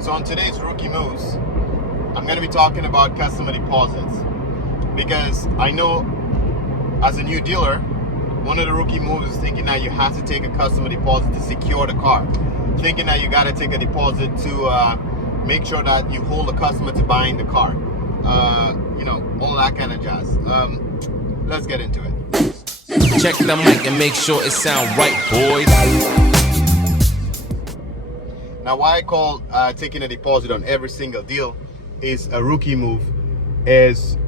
So on today's Rookie Moves, I'm going to be talking about customer deposits, because I know as a new dealer, one of the rookie moves is thinking that you have to take a customer deposit to secure the car, thinking that you got to take a deposit to make sure that you hold the customer to buying the car, all that kind of jazz. Let's get into it. Check the mic and make sure it sound right, boys. Now, why I call taking a deposit on every single deal is a rookie move is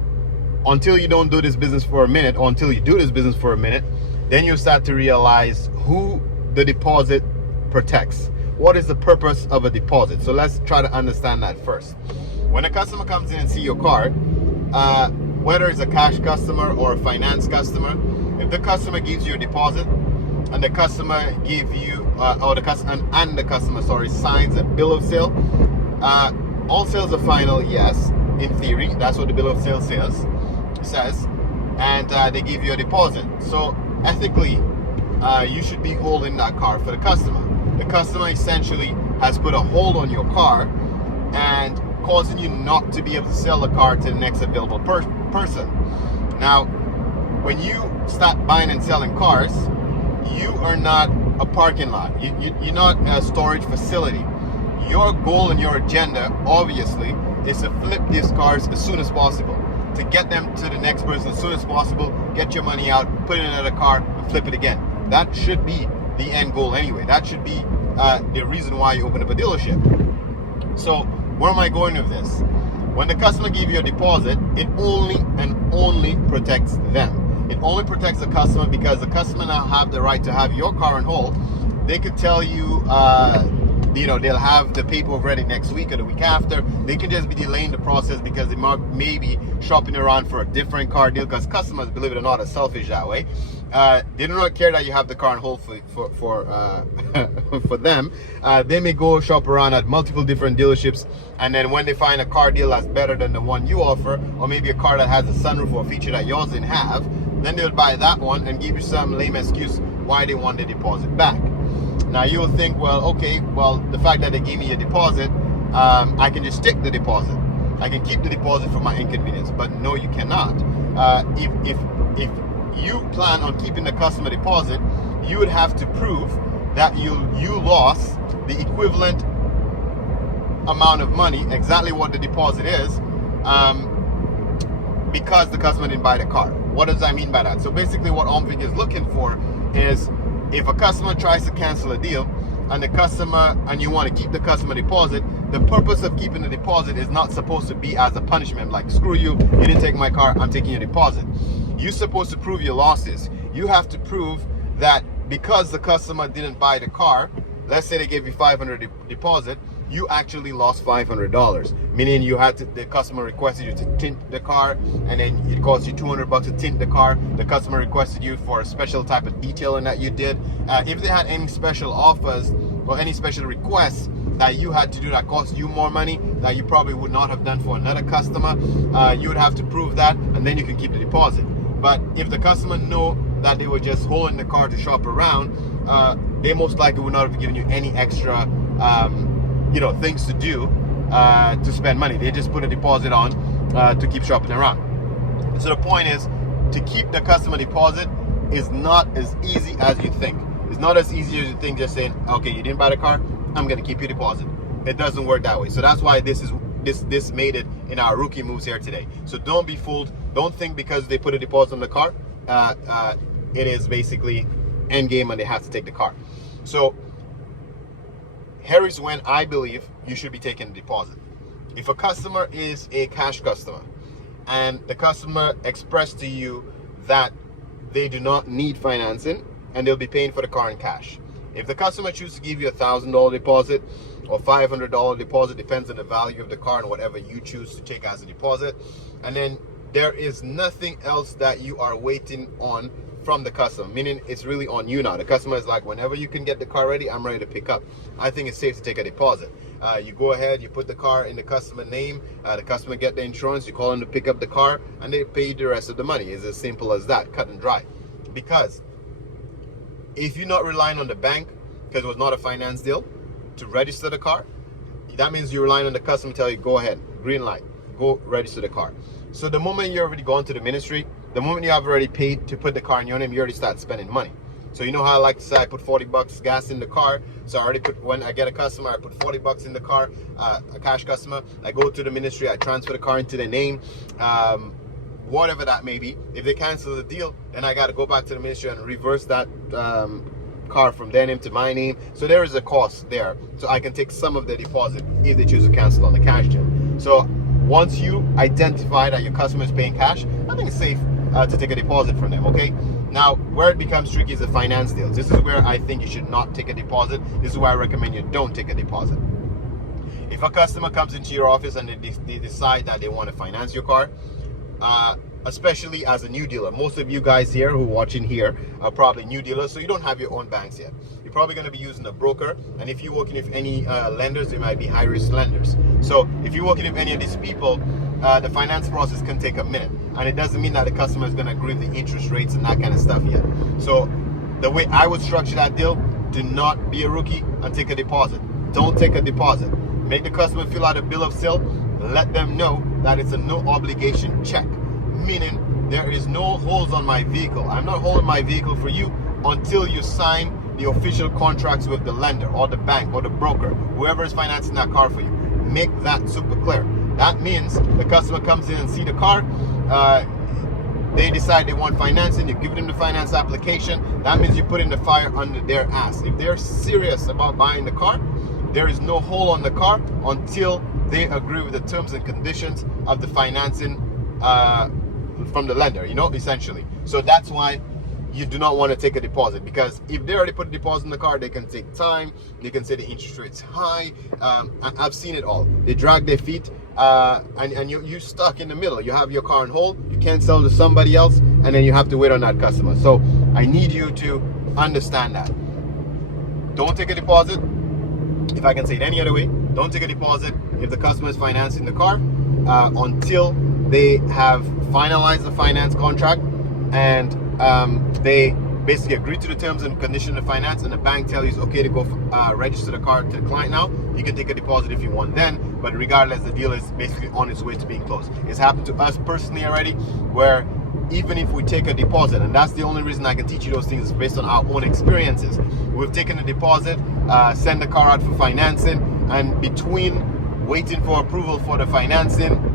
until you don't do this business for a minute, or until you do this business for a minute, then you start to realize who the deposit protects. What is the purpose of a deposit? So let's try to understand that first. When a customer comes in and see your car, whether it's a cash customer or a finance customer, if the customer gives you a deposit and the customer give you the customer signs a bill of sale, all sales are final, yes, in theory. That's what the bill of sale says, and they give you a deposit. So ethically, you should be holding that car for the customer. The customer essentially has put a hold on your car and causing you not to be able to sell the car to the next available person. Now, when you start buying and selling cars, you are not a parking lot. You're not a storage facility. Your goal and your agenda, obviously, is to flip these cars as soon as possible, to get them to the next person as soon as possible, get your money out, put it in another car, and flip it again. That should be the end goal anyway. That should be the reason why you open up a dealership. So where am I going with this? When the customer gives you a deposit, it only and only protects them. It only protects the customer because the customer now have the right to have your car on hold. They could tell you, they'll have the paperwork ready next week or the week after. They can just be delaying the process because they may be shopping around for a different car deal, because customers, believe it or not, are selfish that way. They do not care that you have the car on hold for them. They may go shop around at multiple different dealerships, and then when they find a car deal that's better than the one you offer, or maybe a car that has a sunroof or a feature that yours didn't have, then they'll buy that one and give you some lame excuse why they want the deposit back. Now you'll think, the fact that they gave me a deposit, I can just take the deposit. I can keep the deposit for my inconvenience. But no, you cannot. If you plan on keeping the customer deposit, you would have to prove that you lost the equivalent amount of money, exactly what the deposit is, because the customer didn't buy the car. What does that mean by that? So basically what OMVIC is looking for is, if a customer tries to cancel a deal and you want to keep the customer deposit, the purpose of keeping the deposit is not supposed to be as a punishment, like, screw you, you didn't take my car, I'm taking your deposit. You're supposed to prove your losses. You have to prove that because the customer didn't buy the car, let's say they gave you $500 deposit, you actually lost $500, meaning the customer requested you to tint the car, and then it cost you $200 to tint the car. The customer requested you for a special type of detailing that you did. If they had any special offers or any special requests that you had to do that cost you more money that you probably would not have done for another customer, you would have to prove that, and then you can keep the deposit. But if the customer know that they were just holding the car to shop around, they most likely would not have given you any extra things to do to spend money. They just put a deposit on to keep shopping around. So the point is, to keep the customer deposit is not as easy as you think. It's not as easy as you think, just saying, okay, you didn't buy the car, I'm gonna keep your deposit. It doesn't work that way. So that's why this made it in our rookie moves here today. So don't be fooled. Don't think because they put a deposit on the car, it is basically end game and they have to take the car. So here is when I believe you should be taking a deposit. If a customer is a cash customer and the customer expressed to you that they do not need financing and they'll be paying for the car in cash. If the customer chooses to give you $1,000 deposit or $500 deposit, depends on the value of the car and whatever you choose to take as a deposit, and then there is nothing else that you are waiting on from the customer, meaning it's really on you now. The customer is like, whenever you can get the car ready, I'm ready to pick up. I think it's safe to take a deposit. You go ahead, you put the car in the customer name, the customer get the insurance, you call them to pick up the car, and they pay you the rest of the money. It's as simple as that, cut and dry. Because if you're not relying on the bank, because it was not a finance deal, to register the car, that means you're relying on the customer to tell you, go ahead, green light, go register the car. So the moment you're already gone to the ministry, the moment you have already paid to put the car in your name, you already start spending money. So you know how I like to say I put 40 bucks gas in the car. So I already put, when I get a customer, I put 40 bucks in the car, a cash customer. I go to the ministry, I transfer the car into their name, whatever that may be. If they cancel the deal, then I got to go back to the ministry and reverse that car from their name to my name. So there is a cost there. So I can take some of the deposit if they choose to cancel on the cash deal. So once you identify that your customer is paying cash, I think it's safe to take a deposit from them, okay? Now, where it becomes tricky is a finance deal. This is where I think you should not take a deposit. This is why I recommend you don't take a deposit. If a customer comes into your office and they decide that they want to finance your car, especially as a new dealer, most of you guys here who are watching here are probably new dealers, so you don't have your own banks yet. You're probably going to be using a broker, and if you're working with any lenders, they might be high-risk lenders. So if you're working with any of these people, the finance process can take a minute, and it doesn't mean that the customer is going to agree with the interest rates and that kind of stuff yet. So the way I would structure that deal, do not be a rookie and take a deposit. Don't take a deposit. Make the customer fill out a bill of sale. Let them know that it's a no obligation check, meaning there is no holds on my vehicle. I'm not holding my vehicle for you until you sign the official contracts with the lender or the bank or the broker, whoever is financing that car for you. Make that super clear. That means the customer comes in and see the car, they decide they want financing, you give them the finance application. That means you're putting the fire under their ass. If they're serious about buying the car, there is no hold on the car until they agree with the terms and conditions of the financing from the lender, you know, essentially. So that's why you do not want to take a deposit, because if they already put a deposit in the car, they can take time, they can say the interest rate's high. I've seen it all. They drag their feet, and you're stuck in the middle. You have your car on hold, you can't sell to somebody else, and then you have to wait on that customer. So I need you to understand that. Don't take a deposit. If I can say it any other way, don't take a deposit if the customer is financing the car until they have finalized the finance contract and they basically agree to the terms and conditions of finance, and the bank tells you it's okay to go register the car to the client now. You can take a deposit if you want then, but regardless, the deal is basically on its way to being closed. It's happened to us personally already, where even if we take a deposit, and that's the only reason I can teach you those things is based on our own experiences. We've taken a deposit, send the car out for financing, and between waiting for approval for the financing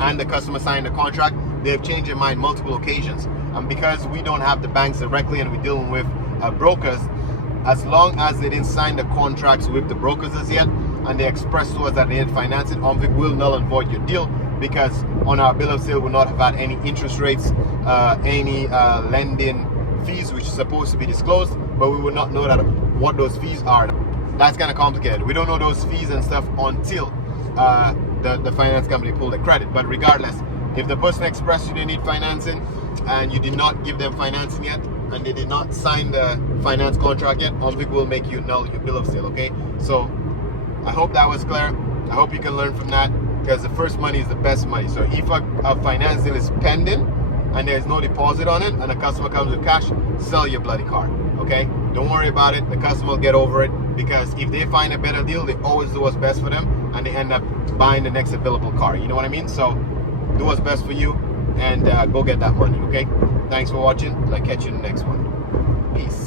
and the customer signing the contract, they've changed their mind multiple occasions. And because we don't have the banks directly and we're dealing with brokers, as long as they didn't sign the contracts with the brokers as yet, and they express to us that they need financing, OMVIC will null and void your deal, because on our bill of sale will not have had any interest rates, any lending fees, which is supposed to be disclosed, but we will not know that what those fees are. That's kind of complicated. We don't know those fees and stuff until the finance company pull the credit. But regardless, if the person expressed you they need financing and you did not give them financing yet, and they did not sign the finance contract yet, OMVIC will make you null your bill of sale, okay? So I hope that was clear. I hope you can learn from that, because the first money is the best money. So if a finance deal is pending and there's no deposit on it and the customer comes with cash, sell your bloody car, okay? Don't worry about it. The customer will get over it, because if they find a better deal, they always do what's best for them, and they end up buying the next available car. You know what I mean? So do what's best for you and go get that money, okay? Thanks for watching, and I'll catch you in the next one. Peace.